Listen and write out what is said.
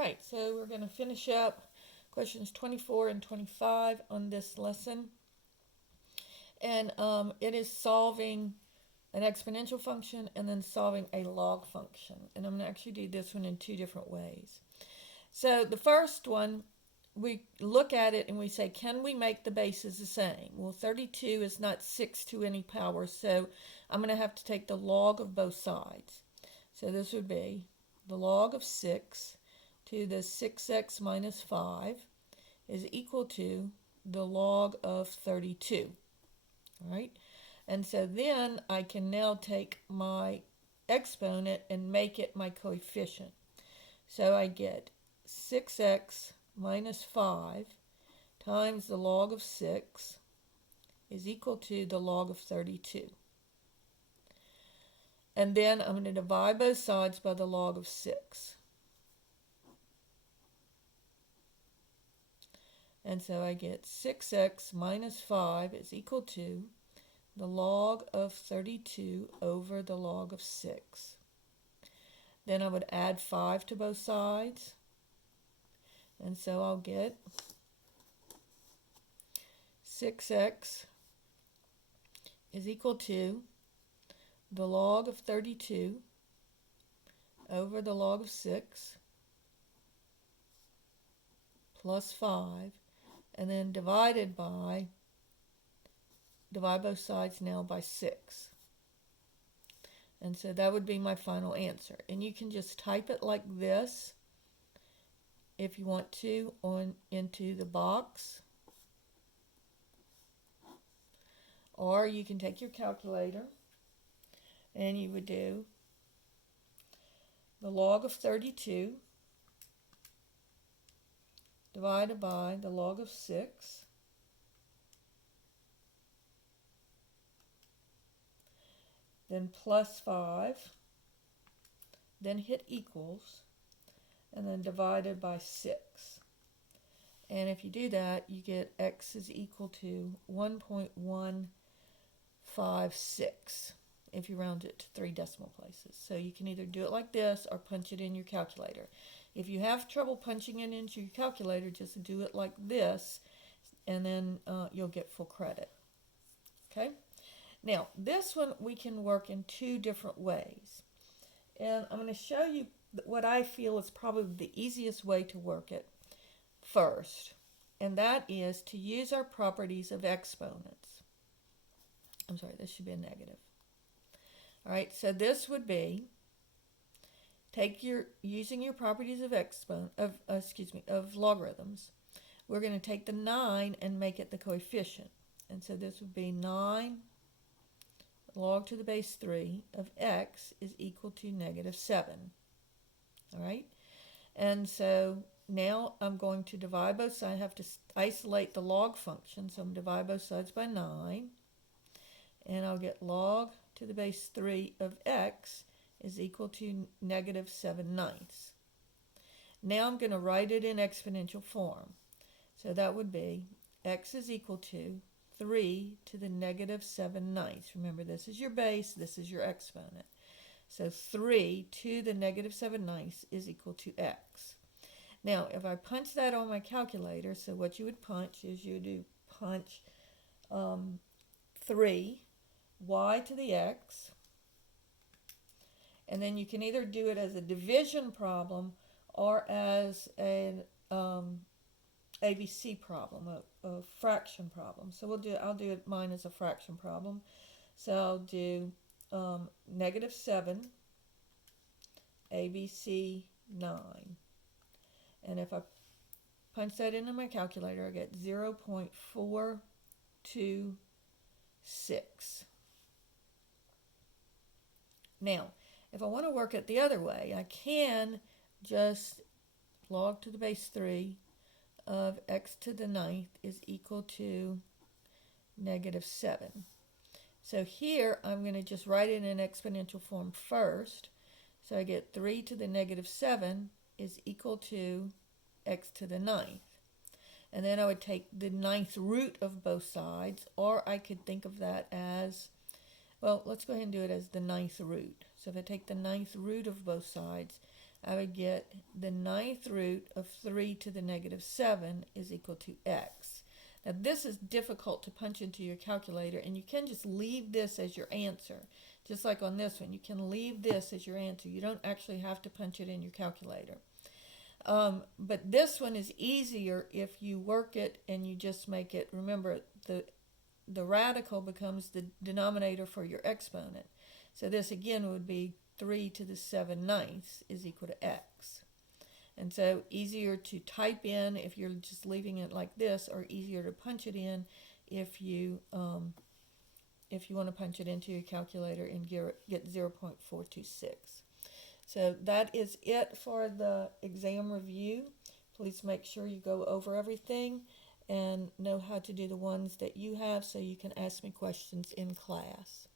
right, so we're going to finish up questions 24 and 25 on this lesson. And it is solving an exponential function and then solving a log function. And I'm going to actually do this one in two different ways. So the first one, we look at it and we say, can we make the bases the same? Well, 32 is not 6 to any power, so I'm going to have to take the log of both sides. So this would be the log of 6 to the 6x minus 5 is equal to the log of 32. All right? And so then I can now take my exponent and make it my coefficient. So I get 6x minus 5 times the log of 6 is equal to the log of 32. And then I'm going to divide both sides by the log of 6. And so I get 6x minus 5 is equal to the log of 32 over the log of 6. Then I would add 5 to both sides. And so I'll get 6x is equal to the log of 32 over the log of 6 plus 5, and then divide both sides now by 6. And so that would be my final answer. And you can just type it like this if you want to into the box. Or you can take your calculator and you would do the log of 32 divided by the log of 6 then plus 5, then hit equals, and then divided by 6. And if you do that, you get x is equal to 1.156 if you round it to 3 decimal places. So you can either do it like this or punch it in your calculator. If you have trouble punching it into your calculator, just do it like this, and then you'll get full credit. Okay? Now, this one we can work in two different ways. And I'm going to show you what I feel is probably the easiest way to work it first. And that is to use our properties of exponents. I'm sorry, this should be a negative. All right, so this would be using your properties of of logarithms. We're going to take the 9 and make it the coefficient. And so this would be 9 log to the base 3 of x is equal to negative 7. All right? And so now I'm going to divide both sides. I have to isolate the log function, so I'm going to divide both sides by 9. And I'll get log to the base 3 of x is equal to negative 7/9. Now I'm going to write it in exponential form. So that would be x is equal to 3 to the negative 7/9. Remember, this is your base, this is your exponent. So 3 to the negative 7/9 is equal to x. Now, if I punch that on my calculator, so what you would punch is you do punch 3, y to the x, and then you can either do it as a division problem or as an ABC problem, a fraction problem. So I'll do mine as a fraction problem. So I'll do negative 7, ABC 9. And if I punch that into my calculator, I get 0.426. Now, if I want to work it the other way, I can just log to the base 3 of x to the 9th is equal to negative 7. So here I'm going to just write it in exponential form first. So I get 3 to the negative 7 is equal to x to the 9th. And then I would take the 9th root of both sides, or I could think of that as, well, let's go ahead and do it as the 9th root. So if I take the 9th root of both sides, I would get the ninth root of 3 to the negative 7 is equal to x. Now this is difficult to punch into your calculator, and you can just leave this as your answer. Just like on this one, you can leave this as your answer. You don't actually have to punch it in your calculator. But this one is easier if you work it and you just make it, remember, the radical becomes the denominator for your exponent. So this again would be 3 to the 7 ninths is equal to x. And so easier to type in if you're just leaving it like this, or easier to punch it in if you want to punch it into your calculator and get 0.426. So that is it for the exam review. Please make sure you go over everything and know how to do the ones that you have so you can ask me questions in class.